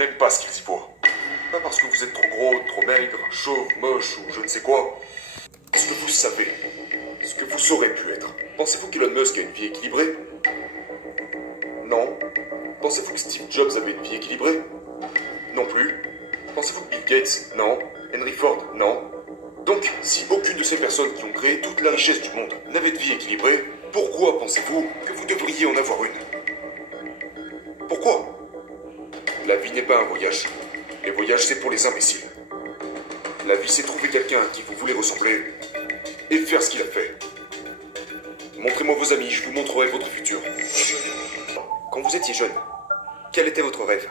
n'aiment pas ce qu'ils y voient. Pas parce que vous êtes trop gros, trop maigre, chauve, moche ou je ne sais quoi. Ce que vous savez, ce que vous aurez pu être. Pensez-vous qu'Elon Musk a une vie équilibrée? Non. Pensez-vous que Steve Jobs avait une vie équilibrée? Non plus. Pensez-vous que Bill Gates? Non. Henry Ford? Non. Donc, si aucune de ces personnes qui ont créé toute la richesse du monde n'avait de vie équilibrée, pourquoi pensez-vous que vous devriez en avoir une? Pourquoi? La vie n'est pas un voyage. Les voyages, c'est pour les imbéciles. La vie, c'est trouver quelqu'un à qui vous voulez ressembler et faire ce qu'il a fait. Montrez-moi vos amis, je vous montrerai votre futur. Quand vous étiez jeune, quel était votre rêve?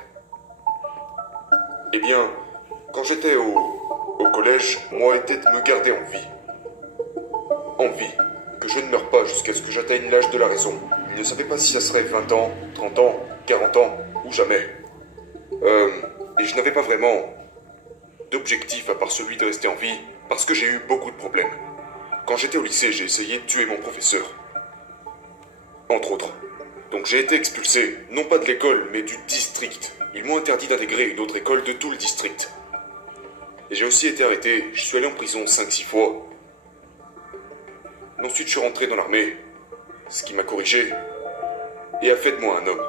Eh bien, quand j'étais au collège, moi était de me garder en vie. En vie. Que je ne meure pas jusqu'à ce que j'atteigne l'âge de la raison. Il ne savait pas si ça serait 20 ans, 30 ans, 40 ans, ou jamais. Et je n'avais pas vraiment d'objectif à part celui de rester en vie, parce que j'ai eu beaucoup de problèmes. Quand j'étais au lycée, j'ai essayé de tuer mon professeur. Entre autres. Donc j'ai été expulsé, non pas de l'école, mais du district. Ils m'ont interdit d'intégrer une autre école de tout le district. Et j'ai aussi été arrêté, je suis allé en prison 5-6 fois. Ensuite je suis rentré dans l'armée, ce qui m'a corrigé, et a fait de moi un homme.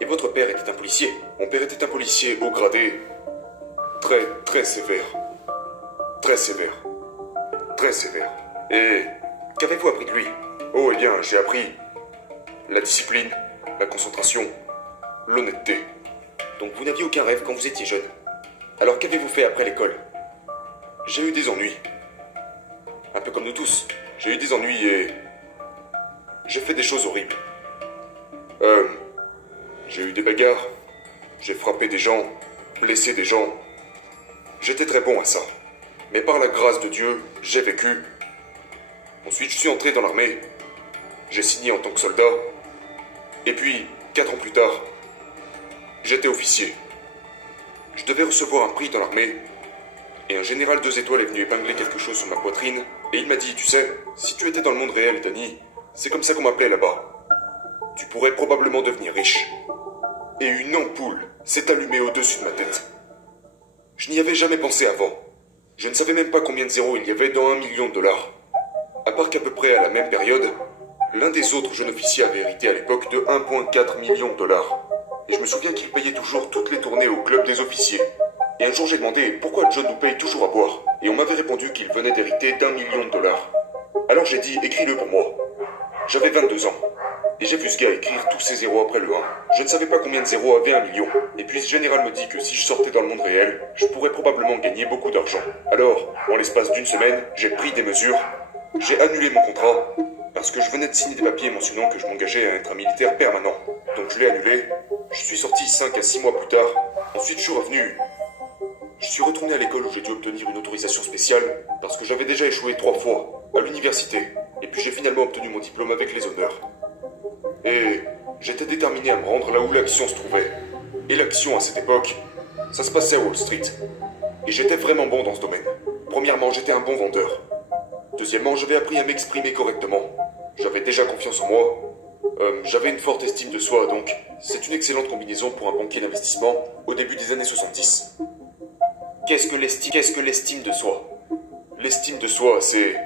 Et votre père était un policier? Mon père était un policier haut gradé, très sévère. Très sévère. Très sévère. Et qu'avez-vous appris de lui? Oh, eh bien, j'ai appris la discipline, la concentration, l'honnêteté. Donc vous n'aviez aucun rêve quand vous étiez jeune. Alors qu'avez-vous fait après l'école? J'ai eu des ennuis. Un peu comme nous tous. J'ai eu des ennuis et j'ai fait des choses horribles. J'ai eu des bagarres, j'ai frappé des gens, blessé des gens. J'étais très bon à ça. Mais par la grâce de Dieu, j'ai vécu. Ensuite, je suis entré dans l'armée. J'ai signé en tant que soldat. Et puis, 4 ans plus tard, j'étais officier. Je devais recevoir un prix dans l'armée. Et un général 2 étoiles est venu épingler quelque chose sur ma poitrine. Et il m'a dit, tu sais, si tu étais dans le monde réel, Danny, c'est comme ça qu'on m'appelait là-bas. Tu pourrais probablement devenir riche. Et une ampoule s'est allumée au-dessus de ma tête. Je n'y avais jamais pensé avant. Je ne savais même pas combien de zéros il y avait dans 1 million de dollars. À part qu'à peu près à la même période, l'un des autres jeunes officiers avait hérité à l'époque de 1,4 million de dollars. Et je me souviens qu'il payait toujours toutes les tournées au club des officiers. Et un jour j'ai demandé pourquoi John nous paye toujours à boire. Et on m'avait répondu qu'il venait d'hériter d'1 million de dollars. Alors j'ai dit, écris-le pour moi. J'avais 22 ans. Et j'ai vu ce gars écrire tous ses zéros après le 1. Je ne savais pas combien de zéros avait 1 million. Et puis ce général me dit que si je sortais dans le monde réel, je pourrais probablement gagner beaucoup d'argent. Alors, en l'espace d'une semaine, j'ai pris des mesures. J'ai annulé mon contrat, parce que je venais de signer des papiers mentionnant que je m'engageais à être un militaire permanent. Donc je l'ai annulé. Je suis sorti 5 à 6 mois plus tard. Ensuite je suis revenu. Je suis retourné à l'école où j'ai dû obtenir une autorisation spéciale, parce que j'avais déjà échoué 3 fois, à l'université. Et puis j'ai finalement obtenu mon diplôme avec les honneurs. Et j'étais déterminé à me rendre là où l'action se trouvait. Et l'action à cette époque, ça se passait à Wall Street. Et j'étais vraiment bon dans ce domaine. Premièrement, j'étais un bon vendeur. Deuxièmement, j'avais appris à m'exprimer correctement. J'avais déjà confiance en moi. J'avais une forte estime de soi, donc c'est une excellente combinaison pour un banquier d'investissement au début des années 70. Qu'est-ce que l'estime de soi? L'estime de soi, c'est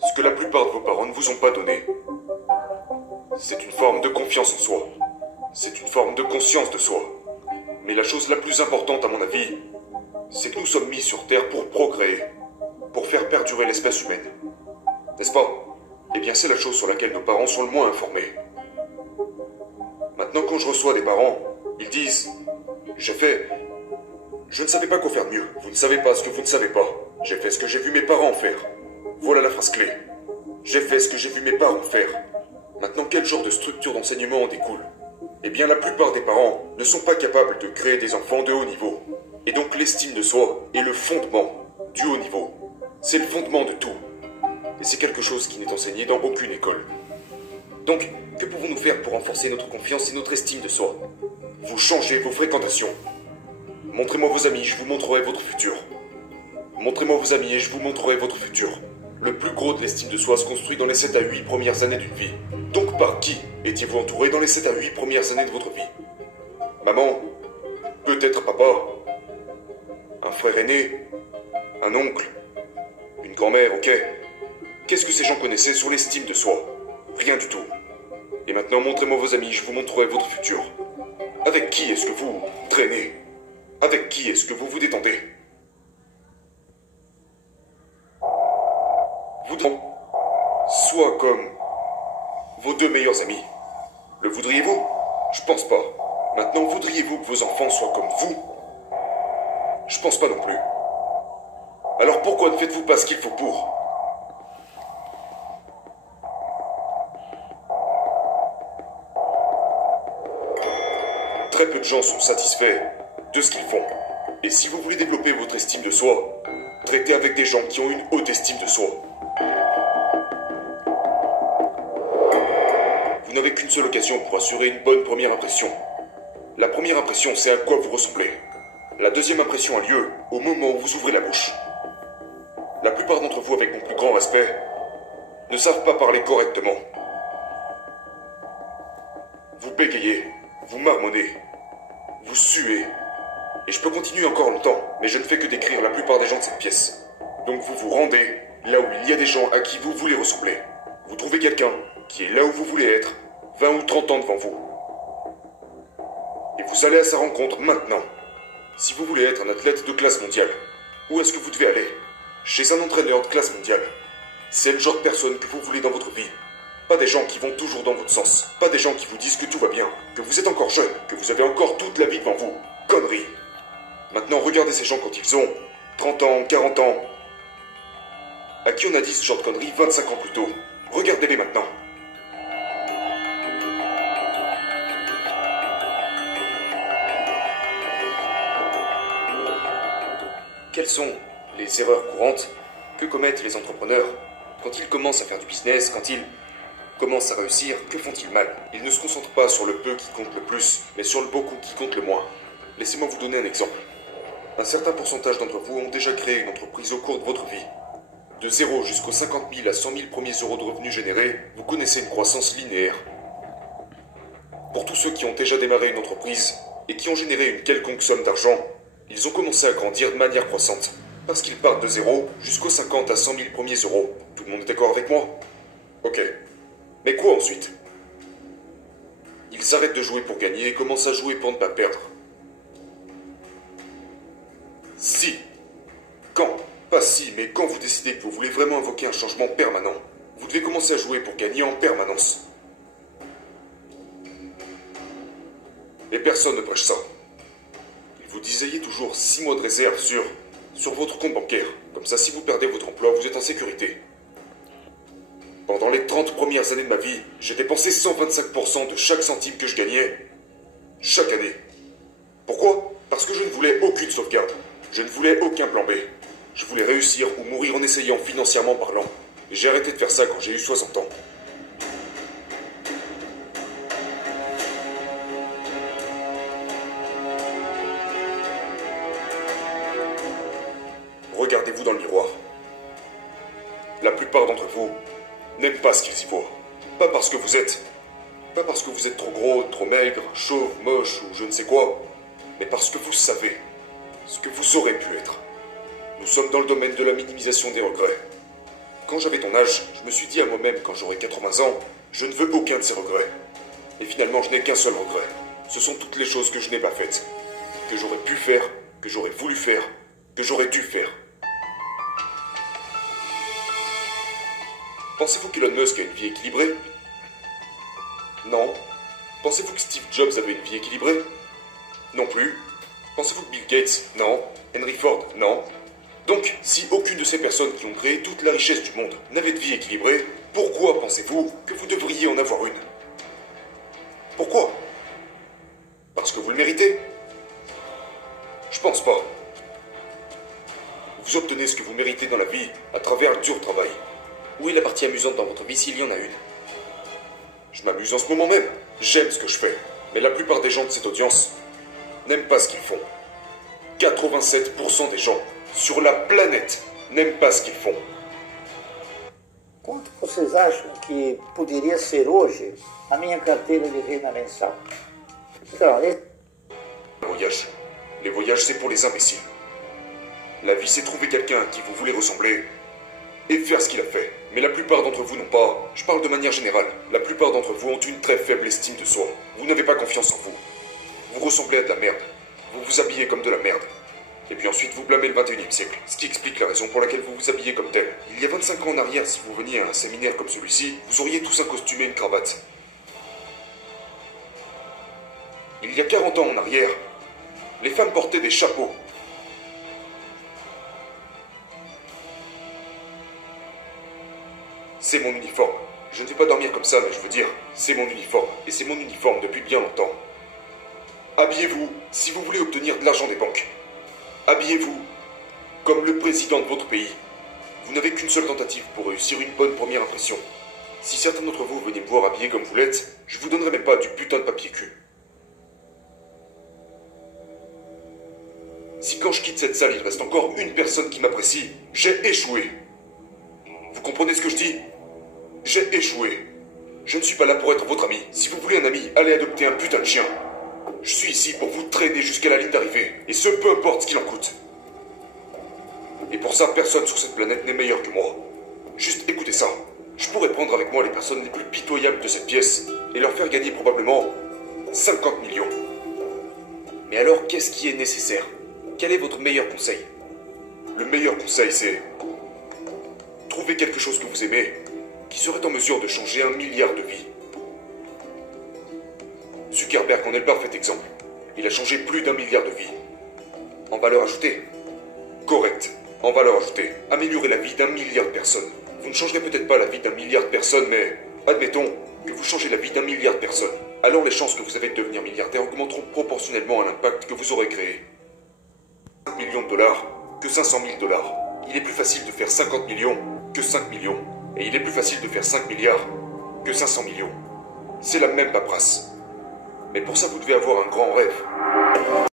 ce que la plupart de vos parents ne vous ont pas donné. C'est une forme de confiance en soi. C'est une forme de conscience de soi. Mais la chose la plus importante à mon avis, c'est que nous sommes mis sur Terre pour procréer, pour faire perdurer l'espèce humaine. N'est-ce pas? Eh bien c'est la chose sur laquelle nos parents sont le moins informés. Maintenant quand je reçois des parents, ils disent « J'ai fait... Je ne savais pas quoi faire de mieux. Vous ne savez pas ce que vous ne savez pas. J'ai fait ce que j'ai vu mes parents faire. » Voilà la phrase clé. J'ai fait ce que j'ai vu mes parents faire. Maintenant, quel genre de structure d'enseignement en découle? Eh bien, la plupart des parents ne sont pas capables de créer des enfants de haut niveau. Et donc, l'estime de soi est le fondement du haut niveau. C'est le fondement de tout. Et c'est quelque chose qui n'est enseigné dans aucune école. Donc, que pouvons-nous faire pour renforcer notre confiance et notre estime de soi? Vous changez vos fréquentations. Montrez-moi vos amis, je vous montrerai votre futur. Montrez-moi vos amis et je vous montrerai votre futur. Le plus gros de l'estime de soi se construit dans les 7 à 8 premières années d'une vie. Donc par qui étiez-vous entouré dans les 7 à 8 premières années de votre vie? Maman, Peut-être papa. Un frère aîné. Un oncle. Une grand-mère, ok. Qu'est-ce que ces gens connaissaient sur l'estime de soi? Rien du tout. Et maintenant, montrez-moi vos amis, je vous montrerai votre futur. Avec qui est-ce que vous traînez? Avec qui est-ce que vous vous détendez? Vous deux, soit comme vos deux meilleurs amis. Le voudriez-vous? Je pense pas. Maintenant, voudriez-vous que vos enfants soient comme vous? Je pense pas non plus. Alors pourquoi ne faites-vous pas ce qu'il faut pour? Très peu de gens sont satisfaits de ce qu'ils font. Et si vous voulez développer votre estime de soi, traitez avec des gens qui ont une haute estime de soi. Vous n'avez qu'une seule occasion pour assurer une bonne première impression. La première impression, c'est à quoi vous ressemblez. La deuxième impression a lieu au moment où vous ouvrez la bouche. La plupart d'entre vous, avec mon plus grand respect, ne savent pas parler correctement. Vous bégayez, vous marmonnez, vous suez. Et je peux continuer encore longtemps, mais je ne fais que décrire la plupart des gens de cette pièce. Donc vous vous rendez là où il y a des gens à qui vous voulez ressembler. Vous trouvez quelqu'un qui est là où vous voulez être, 20 ou 30 ans devant vous. Et vous allez à sa rencontre maintenant. Si vous voulez être un athlète de classe mondiale, où est-ce que vous devez aller? Chez un entraîneur de classe mondiale. C'est le genre de personne que vous voulez dans votre vie. Pas des gens qui vont toujours dans votre sens. Pas des gens qui vous disent que tout va bien, que vous êtes encore jeune, que vous avez encore toute la vie devant vous. Conneries. Maintenant, regardez ces gens quand ils ont 30 ans, 40 ans. À qui on a dit ce genre de conneries 25 ans plus tôt? Regardez-les maintenant. Quelles sont les erreurs courantes que commettent les entrepreneurs quand ils commencent à faire du business, quand ils commencent à réussir? Que font-ils mal? Ils ne se concentrent pas sur le peu qui compte le plus, mais sur le beaucoup qui compte le moins. Laissez-moi vous donner un exemple. Un certain pourcentage d'entre vous ont déjà créé une entreprise au cours de votre vie. De 0 jusqu'aux 50 000 à 100 000 premiers euros de revenus générés, vous connaissez une croissance linéaire. Pour tous ceux qui ont déjà démarré une entreprise et qui ont généré une quelconque somme d'argent, ils ont commencé à grandir de manière croissante. Parce qu'ils partent de 0 jusqu'aux 50 à 100 000 premiers euros. Tout le monde est d'accord avec moi? Ok. Mais quoi ensuite? Ils arrêtent de jouer pour gagner et commencent à jouer pour ne pas perdre. Si, quand, pas si, mais quand vous décidez que vous voulez vraiment invoquer un changement permanent, vous devez commencer à jouer pour gagner en permanence. Et personne ne prêche ça. Ils vous disent ayez toujours 6 mois de réserve sur votre compte bancaire. Comme ça, si vous perdez votre emploi, vous êtes en sécurité. Pendant les 30 premières années de ma vie, j'ai dépensé 125% de chaque centime que je gagnais, chaque année. Pourquoi? Parce que je ne voulais aucune sauvegarde. Je ne voulais aucun plan B. Je voulais réussir ou mourir en essayant financièrement parlant. Et j'ai arrêté de faire ça quand j'ai eu 60 ans. Regardez-vous dans le miroir. La plupart d'entre vous n'aiment pas ce qu'ils y voient. Pas parce que vous êtes. Pas parce que vous êtes trop gros, trop maigre, chauve, moche ou je ne sais quoi. Mais parce que vous savez ce que vous aurez pu être. Nous sommes dans le domaine de la minimisation des regrets. Quand j'avais ton âge, je me suis dit à moi-même quand j'aurai 80 ans, je ne veux aucun de ces regrets. Et finalement, je n'ai qu'un seul regret. Ce sont toutes les choses que je n'ai pas faites. Que j'aurais pu faire, que j'aurais voulu faire, que j'aurais dû faire. Pensez-vous qu'Elon Musk a une vie équilibrée? Non. Pensez-vous que Steve Jobs avait une vie équilibrée? Non plus. Pensez-vous que Bill Gates? Non. Henry Ford? Non. Donc, si aucune de ces personnes qui ont créé toute la richesse du monde n'avait de vie équilibrée, pourquoi pensez-vous que vous devriez en avoir une? Pourquoi? Parce que vous le méritez? Je pense pas. Vous obtenez ce que vous méritez dans la vie à travers le dur travail. Où est la partie amusante dans votre vie s'il y en a une? Je m'amuse en ce moment même. J'aime ce que je fais. Mais la plupart des gens de cette audience n'aiment pas ce qu'ils font. 87% des gens sur la planète n'aiment pas ce qu'ils font. Quanto vocês acham que poderia ser hoje a minha carteira de renda mensal? Então, Voyage. Les voyages, c'est pour les imbéciles. La vie, c'est trouver quelqu'un à qui vous voulez ressembler et faire ce qu'il a fait. Mais la plupart d'entre vous n'ont pas. Je parle de manière générale. La plupart d'entre vous ont une très faible estime de soi. Vous n'avez pas confiance en vous. Vous ressemblez à de la merde. Vous vous habillez comme de la merde. Et puis ensuite, vous blâmez le 21e siècle. Ce qui explique la raison pour laquelle vous vous habillez comme tel. Il y a 25 ans en arrière, si vous veniez à un séminaire comme celui-ci, vous auriez tous un costume et une cravate. Il y a 40 ans en arrière, les femmes portaient des chapeaux. C'est mon uniforme. Je ne vais pas dormir comme ça, mais je veux dire, c'est mon uniforme. Et c'est mon uniforme depuis bien longtemps. Habillez-vous si vous voulez obtenir de l'argent des banques. Habillez-vous comme le président de votre pays. Vous n'avez qu'une seule tentative pour réussir une bonne première impression. Si certains d'entre vous veniez me voir habillé comme vous l'êtes, je vous donnerai même pas du putain de papier cul. Si quand je quitte cette salle, il reste encore une personne qui m'apprécie, j'ai échoué. Vous comprenez ce que je dis? J'ai échoué. Je ne suis pas là pour être votre ami. Si vous voulez un ami, allez adopter un putain de chien. Je suis ici pour vous traîner jusqu'à la ligne d'arrivée, et ce peu importe ce qu'il en coûte. Et pour ça, personne sur cette planète n'est meilleur que moi. Juste écoutez ça. Je pourrais prendre avec moi les personnes les plus pitoyables de cette pièce et leur faire gagner probablement 50 millions. Mais alors, qu'est-ce qui est nécessaire? Quel est votre meilleur conseil? Le meilleur conseil, c'est trouver quelque chose que vous aimez, qui serait en mesure de changer 1 milliard de vies. Zuckerberg en est le parfait exemple. Il a changé plus d'1 milliard de vies. En valeur ajoutée? Correct. En valeur ajoutée. Améliorer la vie d'1 milliard de personnes. Vous ne changerez peut-être pas la vie d'1 milliard de personnes, mais admettons que vous changez la vie d'1 milliard de personnes. Alors les chances que vous avez de devenir milliardaire augmenteront proportionnellement à l'impact que vous aurez créé. 5 millions de dollars que 500 000 dollars. Il est plus facile de faire 50 millions que 5 millions. Et il est plus facile de faire 5 milliards que 500 millions. C'est la même paperasse. Mais pour ça, vous devez avoir un grand rêve.